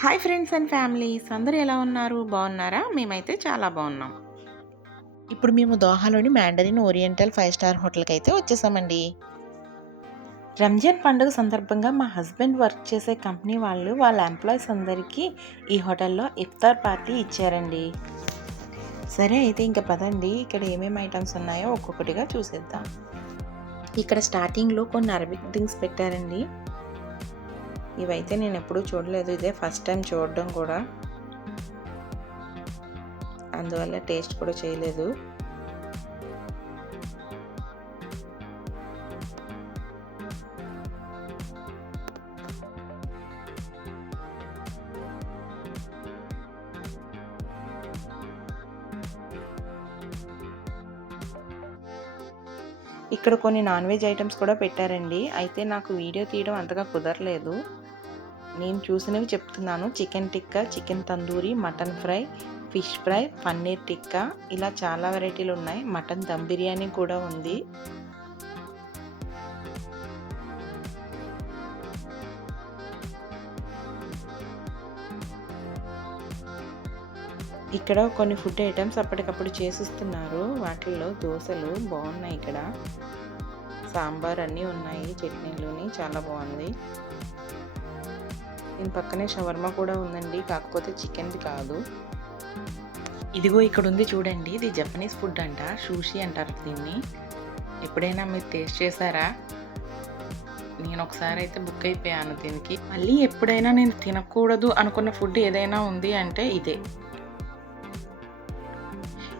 Hi friends and families అందరూ ఎలా ఉన్నారు? బాగున్నారా? మేమైతే చాలా బాగున్నాం. ఇప్పుడు మేము దోహాలోని మ్యాండరిన్ ఓరియంటల్ ఫైవ్ స్టార్ హోటల్కి అయితే వచ్చేసామండి. రంజాన్ పండుగ సందర్భంగా మా హస్బెండ్ వర్క్ చేసే కంపెనీ వాళ్ళు వాళ్ళ ఎంప్లాయీస్ అందరికీ ఈ హోటల్లో ఇఫ్తార్ పార్టీ ఇచ్చారండి. సరే అయితే ఇంకా పదండి. ఇక్కడ ఏమేమి ఐటమ్స్ ఉన్నాయో ఒక్కొక్కటిగా చూసేద్దాం. ఇక్కడ స్టార్టింగ్లో కొన్ని అరబిక్ డ్రింక్స్ పెట్టారండి. ఇవైతే నేను ఎప్పుడూ చూడలేదు. ఇదే ఫస్ట్ టైం చూడడం కూడా. అందువల్ల టేస్ట్ కూడా చేయలేదు. ఇక్కడ కొన్ని నాన్ వెజ్ ఐటమ్స్ కూడా పెట్టారండి. అయితే నాకు వీడియో తీయడం అంతగా కుదరలేదు. నేను చూసినవి చెప్తున్నాను. Chicken tikka chicken tandoori mutton fry fish fry paneer tikka. ఇలా చాలా వెరైటీలు ఉన్నాయి. మటన్ దమ్ బిర్యానీ కూడా ఉంది. ఇక్కడ కొన్ని ఫుడ్ ఐటమ్స్ అప్పటికప్పుడు చేసిస్తున్నారు. వాటిల్లో దోశలు బాగున్నాయి ఇక్కడ. సాంబార్ అన్నీ ఉన్నాయి చట్నీలుని చాలా బాగుంది. దీని పక్కనే షవర్మా కూడా ఉందండి కాకపోతే చికెన్ది కాదు. ఇదిగో ఇక్కడ ఉంది చూడండి ఇది జపనీస్ ఫుడ్ అంట షూషి అంటారు దీన్ని. ఎప్పుడైనా మీరు టేస్ట్ చేశారా? నేను ఒకసారి అయితే బుక్ అయిపోయాను దీనికి. మళ్ళీ ఎప్పుడైనా నేను తినకూడదు అనుకున్న ఫుడ్ ఏదైనా ఉంది అంటే ఇదే.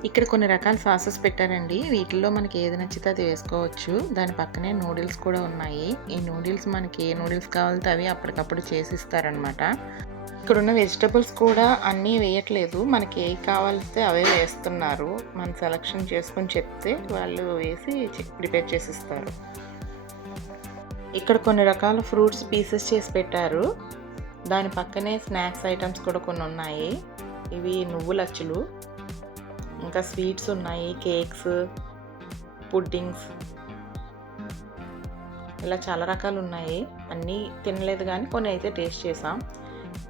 ఇక్కడ కొన్ని రకాల సాసెస్ పెట్టారండి వీటిల్లో మనకి ఏది నచ్చితే అది వేసుకోవచ్చు. దాని పక్కనే నూడిల్స్ కూడా ఉన్నాయి. ఈ నూడిల్స్ మనకి ఏ నూడిల్స్ కావాలితే అవి అప్పటికప్పుడు చేసి ఇస్తారనమాట ఇక్కడ ఉన్న వెజిటబుల్స్ కూడా అన్నీ వేయట్లేదు. మనకి ఏ కావాలితే అవే వేస్తున్నారు. మనం సెలక్షన్ చేసుకొని చెప్తే వాళ్ళు వేసి ప్రిపేర్ చేసి ఇస్తారు. ఇక్కడ కొన్ని రకాల ఫ్రూట్స్ పీసెస్ చేసి పెట్టారు. దాని పక్కనే స్నాక్స్ ఐటమ్స్ కూడా కొన్ని ఉన్నాయి. ఇవి నువ్వుల అచ్చులు ఇంకా స్వీట్స్ ఉన్నాయి కేక్స్ పుడ్డింగ్స్. ఇలా చాలా రకాలు ఉన్నాయి. అన్నీ తినలేదు కానీ కొన్ని అయితే టేస్ట్ చేసాం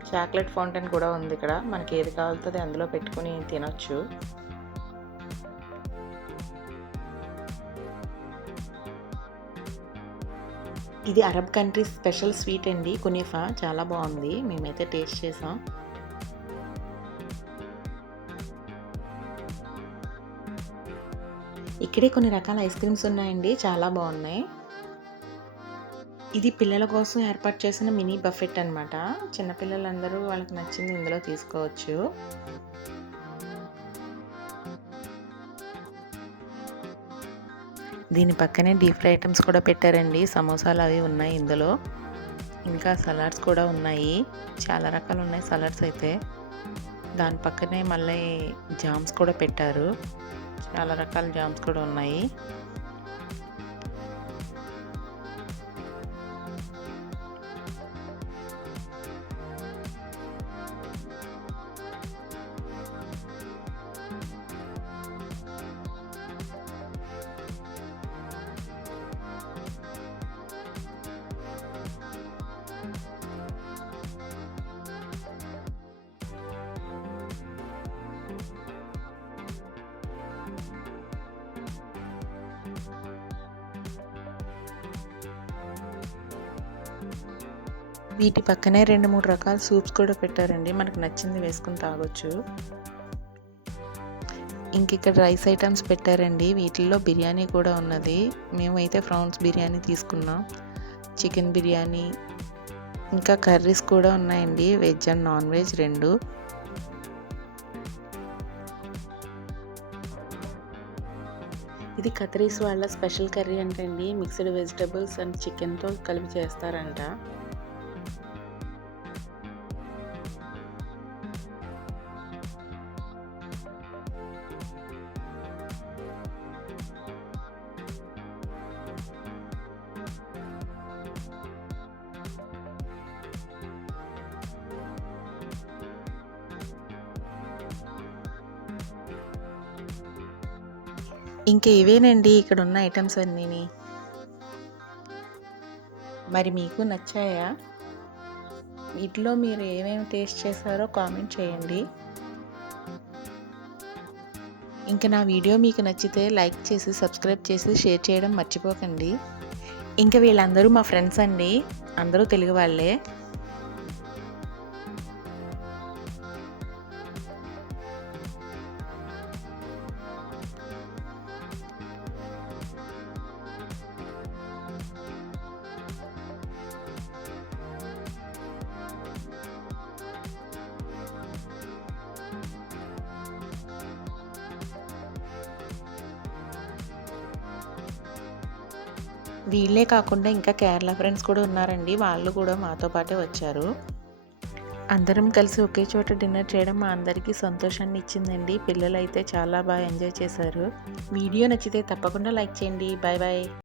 చాక్లెట్ ఫౌంటైన్ కూడా ఉంది ఇక్కడ. మనకి ఏది కావాలితే అందులో పెట్టుకుని తినొచ్చు. ఇది అరబ్ కంట్రీ స్పెషల్ స్వీట్ అండి. కునీఫా. చాలా బాగుంది. మేమైతే టేస్ట్ చేసాం ఇక్కడే కొన్ని రకాల ఐస్ క్రీమ్స్ ఉన్నాయండి చాలా బాగున్నాయి. ఇది పిల్లల కోసం ఏర్పాటు చేసిన మినీ బఫెట్ అనమాట చిన్నపిల్లలందరూ వాళ్ళకి నచ్చింది ఇందులో తీసుకోవచ్చు. దీని పక్కనే డీప్ ఫ్రై ఐటమ్స్ కూడా పెట్టారండి సమోసాలు అవి ఉన్నాయి ఇందులో. ఇంకా సలాడ్స్ కూడా ఉన్నాయి చాలా రకాలు ఉన్నాయి సలాడ్స్ అయితే. దాని పక్కనే మళ్ళీ జామ్స్ కూడా పెట్టారు. చాలా రకాల జామ్స్ కూడా ఉన్నాయి. వీటి పక్కనే రెండు మూడు రకాల సూప్స్ కూడా పెట్టారండి. మనకు నచ్చింది వేసుకుని తాగొచ్చు. ఇంక ఇక్కడ రైస్ ఐటమ్స్ పెట్టారండి. వీటిల్లో బిర్యానీ కూడా ఉన్నది. మేమైతే ఫ్రాన్స్ బిర్యానీ తీసుకున్నాం. చికెన్ బిర్యానీ ఇంకా కర్రీస్ కూడా ఉన్నాయండి. వెజ్ అండ్ నాన్ వెజ్ రెండు. ఇది కత్రీస్ వాళ్ళ స్పెషల్ కర్రీ అంటే అండి మిక్స్డ్ వెజిటబుల్స్ అండ్ చికెన్తో కలిపి చేస్తారంట. ఇంకా ఇవేనండి ఇక్కడ ఉన్న ఐటమ్స్ అన్నీ మరి మీకు నచ్చాయా? వీటిలో మీరు ఏమేమి టేస్ట్ చేశారో కామెంట్ చేయండి. ఇంకా నా వీడియో మీకు నచ్చితే లైక్ చేసి సబ్స్క్రైబ్ చేసి షేర్ చేయడం మర్చిపోకండి. ఇంకా వీళ్ళందరూ మా ఫ్రెండ్స్ అండి. అందరూ తెలుగు వాళ్ళే. వీళ్ళే కాకుండా ఇంకా కేరళ ఫ్రెండ్స్ కూడా ఉన్నారండి. వాళ్ళు కూడా మాతో పాటే వచ్చారు. అందరం కలిసి ఒకే చోట డిన్నర్ చేయడం మా అందరికీ సంతోషాన్ని ఇచ్చిందండి. పిల్లలు అయితే చాలా బాగా ఎంజాయ్ చేశారు. వీడియో నచ్చితే తప్పకుండా లైక్ చేయండి. Bye bye.